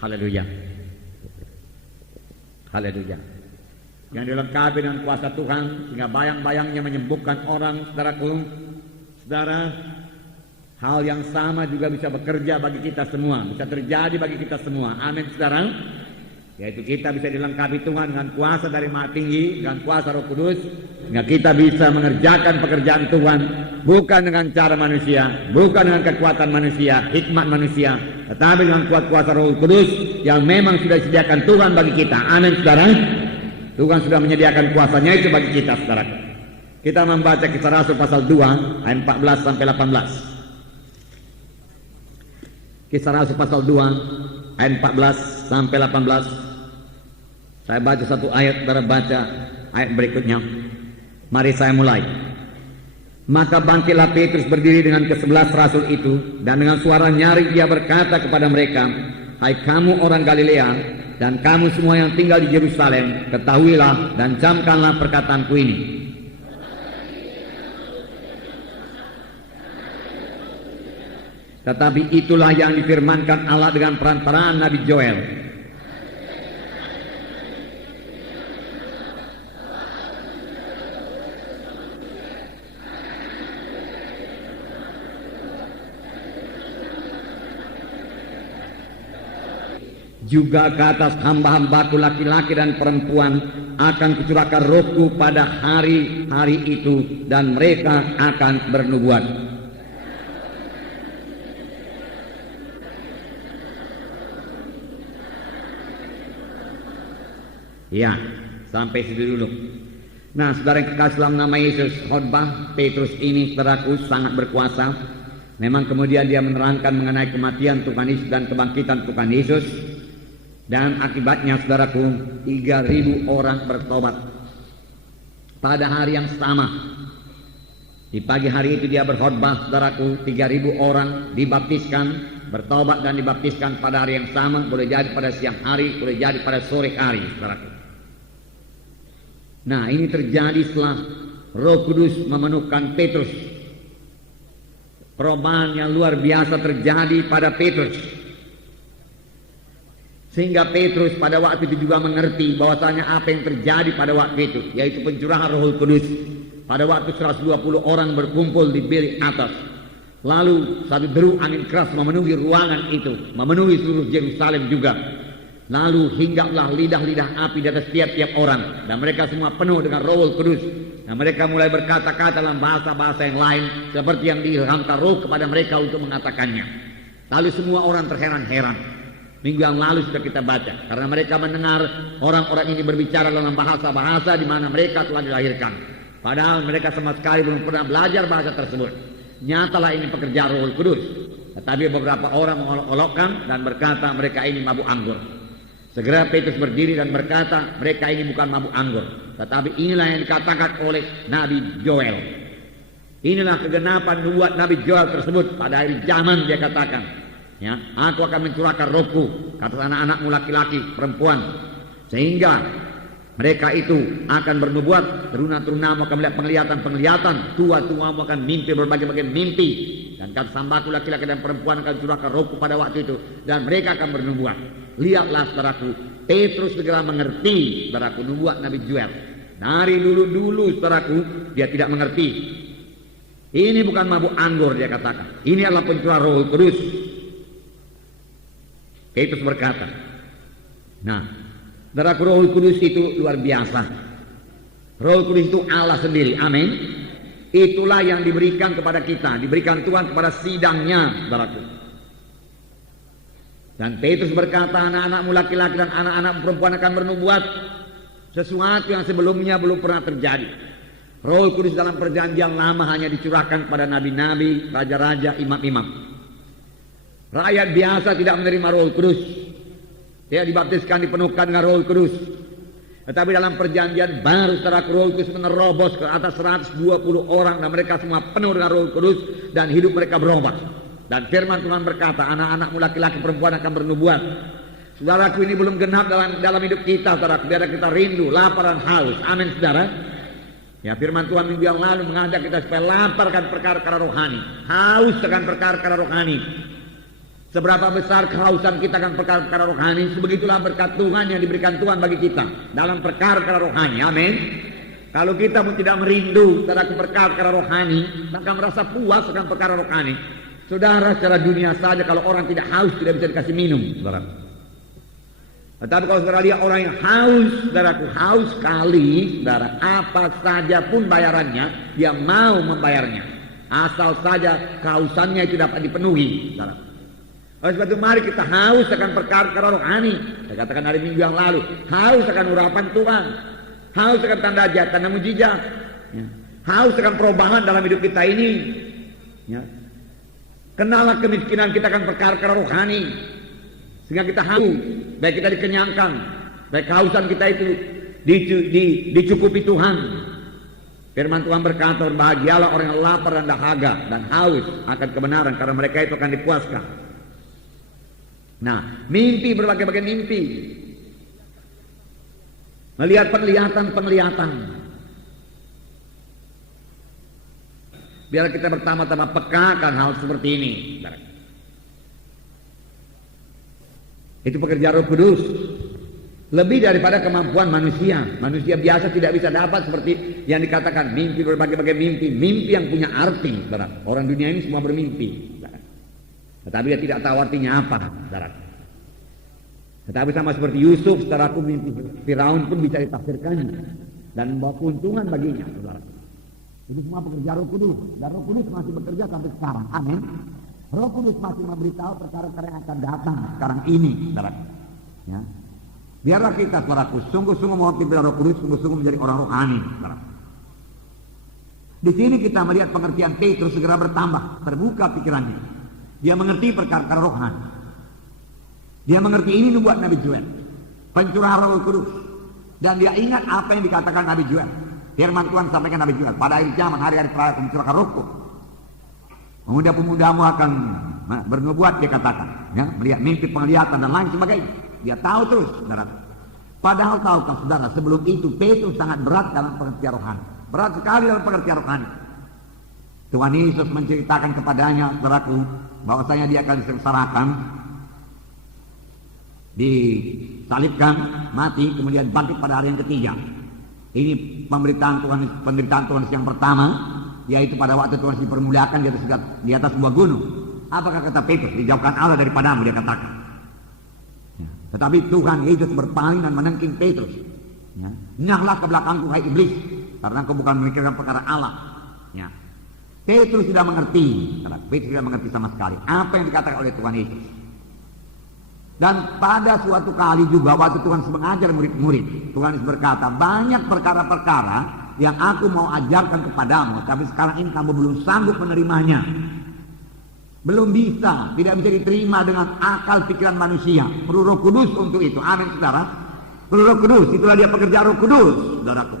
Haleluya. Haleluya. Yang dilengkapi dengan kuasa Tuhan sehingga bayang-bayangnya menyembuhkan orang, saudaraku. Saudara, hal yang sama juga bisa bekerja bagi kita semua, bisa terjadi bagi kita semua. Amin, saudara. Yaitu kita bisa dilengkapi Tuhan dengan kuasa dari Maha Tinggi, dengan kuasa Roh Kudus, sehingga kita bisa mengerjakan pekerjaan Tuhan bukan dengan cara manusia, bukan dengan kekuatan manusia, hikmat manusia, tetapi dengan kuasa Roh Kudus yang memang sudah disediakan Tuhan bagi kita. Amin, saudara. Tuhan sudah menyediakan kuasanya itu bagi kita, saudara. Kita membaca Kisah Rasul pasal 2 ayat 14 sampai 18. Kisah Rasul pasal 2 ayat 14 sampai 18. Saya baca satu ayat, saudara baca ayat berikutnya. Mari saya mulai. Maka bangkitlah Petrus berdiri dengan ke-11 rasul itu, dan dengan suara nyaring ia berkata kepada mereka, "Hai kamu orang Galilea, dan kamu semua yang tinggal di Yerusalem, ketahuilah dan camkanlah perkataanku ini. Tetapi itulah yang difirmankan Allah dengan perantaraan Nabi Joel. Juga ke atas hamba-hambaku laki-laki dan perempuan akan kucurahkan rohku pada hari-hari itu, dan mereka akan bernubuat." Ya, sampai situ dulu. Nah, saudara yang kekasih dalam nama Yesus, khotbah Petrus ini, saudaraku, sangat berkuasa. Memang kemudian dia menerangkan mengenai kematian Tuhan Yesus dan kebangkitan Tuhan Yesus. Dan akibatnya, saudaraku, 3.000 orang bertobat pada hari yang sama. Di pagi hari itu dia berkhotbah, saudaraku, 3.000 orang dibaptiskan, bertobat dan dibaptiskan pada hari yang sama. Boleh jadi pada siang hari, boleh jadi pada sore hari, saudaraku. Nah, ini terjadi setelah Roh Kudus memenuhkan Petrus. Perubahan yang luar biasa terjadi pada Petrus, sehingga Petrus pada waktu itu juga mengerti bahwasanya apa yang terjadi pada waktu itu, yaitu pencurahan Roh Kudus. Pada waktu 120 orang berkumpul di bilik atas, lalu satu deru angin keras memenuhi ruangan itu, memenuhi seluruh Yerusalem juga. Lalu hinggaplah lidah-lidah api di atas tiap-tiap orang, dan mereka semua penuh dengan Roh Kudus. Dan mereka mulai berkata-kata dalam bahasa-bahasa yang lain seperti yang diilhamkan Roh kepada mereka untuk mengatakannya. Lalu semua orang terheran-heran. Minggu yang lalu sudah kita baca, karena mereka mendengar orang-orang ini berbicara dalam bahasa-bahasa di mana mereka telah dilahirkan, padahal mereka sama sekali belum pernah belajar bahasa tersebut. Nyatalah ini pekerjaan Roh Kudus. Tetapi beberapa orang mengolok-olokkan dan berkata mereka ini mabuk anggur. Segera Petrus berdiri dan berkata, mereka ini bukan mabuk anggur, tetapi inilah yang dikatakan oleh Nabi Joel. Inilah kegenapan nubuat Nabi Joel tersebut. Pada akhir zaman dia katakan, ya, aku akan mencurahkan rohku ke atas anak-anakmu laki-laki, perempuan, sehingga mereka itu akan bernubuat, teruna-terunamu akan melihat penglihatan-penglihatan, tua-tuamu akan mimpi berbagai-bagai mimpi, dan kata hambaku laki-laki dan perempuan akan curahkan rohku pada waktu itu, dan mereka akan bernubuat. Lihatlah, saudaraku, Petrus segera mengerti, saudaraku, nubuat Nabi Joel. Dari dulu-dulu, saudaraku, dia tidak mengerti. Ini bukan mabuk anggur, dia katakan. Ini adalah pencurahan Roh Kudus. Petrus berkata, nah, saudaraku, Roh Kudus itu luar biasa. Roh Kudus itu Allah sendiri, amin. Itulah yang diberikan kepada kita, diberikan Tuhan kepada sidangnya, saudaraku. Dan Petrus berkata, anak-anakmu laki-laki dan anak-anak perempuan akan bernubuat, sesuatu yang sebelumnya belum pernah terjadi. Roh Kudus dalam perjanjian lama hanya dicurahkan kepada nabi-nabi, raja-raja, imam-imam. Rakyat biasa tidak menerima Roh Kudus. Dia dibaptiskan, dipenuhkan dengan Roh Kudus. Tetapi dalam perjanjian baru, setelah Roh Kudus menerobos ke atas 120 orang, dan mereka semua penuh dengan Roh Kudus, dan hidup mereka berubah. Dan firman Tuhan berkata, anak-anakmu laki-laki perempuan akan bernubuat. Saudaraku, ini belum genap dalam hidup kita, saudaraku. Biar kita rindu, lapar dan haus. Amin, saudara. Ya, firman Tuhan minggu yang lalu mengajak kita supaya lapar akan perkara-perkara rohani, haus akan perkara-perkara rohani. Seberapa besar kehausan kita akan perkara-perkara rohani, sebegitulah berkat Tuhan yang diberikan Tuhan bagi kita dalam perkara-perkara rohani. Amin. Kalau kita pun tidak merindu terhadap perkara-perkara rohani, maka merasa puas akan perkara rohani. Saudara, secara dunia saja kalau orang tidak haus tidak bisa dikasih minum, saudara. Tetapi kalau saudara lihat orang yang haus, saudaraku, haus sekali, saudara, apa saja pun bayarannya, dia mau membayarnya. Asal saja kehausannya itu dapat dipenuhi, saudara. Oleh sebab itu mari kita haus akan perkara-perkara rohani. Saya katakan hari Minggu yang lalu, haus akan urapan Tuhan, haus akan tanda ajaib, tanda mujizat, ya. Haus akan perubahan dalam hidup kita ini, ya. Kenalah kemiskinan kita akan perkara-perkara rohani, sehingga kita haus, baik kita dikenyangkan, baik kehausan kita itu dicukupi Tuhan. Firman Tuhan berkata, berbahagialah orang yang lapar dan dahaga dan haus akan kebenaran, karena mereka itu akan dipuaskan. Nah, mimpi, berbagai-bagai mimpi, melihat penglihatan. Biar kita pertama-tama peka akan hal seperti ini. Itu pekerjaan Roh Kudus. Lebih daripada kemampuan manusia. Manusia biasa tidak bisa dapat seperti yang dikatakan mimpi, berbagai-bagai mimpi. Mimpi yang punya arti. Orang dunia ini semua bermimpi. Tetapi dia tidak tahu artinya apa, saudara. Tetapi sama seperti Yusuf, saudaraku, mimpi Firaun pun bisa ditafsirkannya dan membawa keuntungan baginya, saudara. Ini semua pekerjaan Roh Kudus, dan Roh Kudus masih bekerja sampai sekarang. Amin. Roh Kudus masih memberitahu perkara-perkara yang akan datang sekarang ini, saudara. Ya. Biarlah kita, saudaraku, sungguh-sungguh mohon pimpinan Roh Kudus, sungguh-sungguh menjadi orang rohani, saudara. Di sini kita melihat pengertian Petrus segera bertambah, terbuka pikirannya. Dia mengerti perkara-perkara rohani. Dia mengerti ini nubuat Nabi Joel, pencurahan Roh Kudus, dan dia ingat apa yang dikatakan Nabi Joel. Firman Tuhan sampaikan Nabi Joel, pada akhir zaman, hari-hari terakhir mencurahkan Rohku, pemuda-pemudamu akan bernubuat, dia katakan, ya, melihat mimpi, penglihatan dan lain sebagainya. Dia tahu terus, saudara. Padahal tahukah saudara, sebelum itu Petrus sangat berat dalam pengertian rohani, berat sekali dalam pengertian rohani. Tuhan Yesus menceritakan kepadanya, saudaraku, bahwasanya dia akan disengsarakan, disalibkan, mati, kemudian bangkit pada hari yang ketiga. Ini penderitaan Tuhan yang pertama, yaitu pada waktu Tuhan dipermuliakan di atas sebuah gunung. Apakah kata Petrus? Dijauhkan Allah daripadamu, dia katakan. Ya. Tetapi Tuhan Yesus berpaling dan menengking Petrus. Ya. Nyahlah ke belakangku, hai iblis, karena engkau bukan memikirkan perkara Allah. Ya. Petrus tidak mengerti, Petrus tidak mengerti sama sekali apa yang dikatakan oleh Tuhan Yesus. Dan pada suatu kali juga waktu Tuhan mengajar murid-murid, Tuhan Yesus berkata, banyak perkara-perkara yang aku mau ajarkan kepadamu, tapi sekarang ini kamu belum sanggup menerimanya. Belum bisa, tidak bisa diterima dengan akal pikiran manusia. Perlu Roh Kudus untuk itu. Amin, saudara. Perlu Roh Kudus, itulah dia pekerjaan Roh Kudus, saudaraku.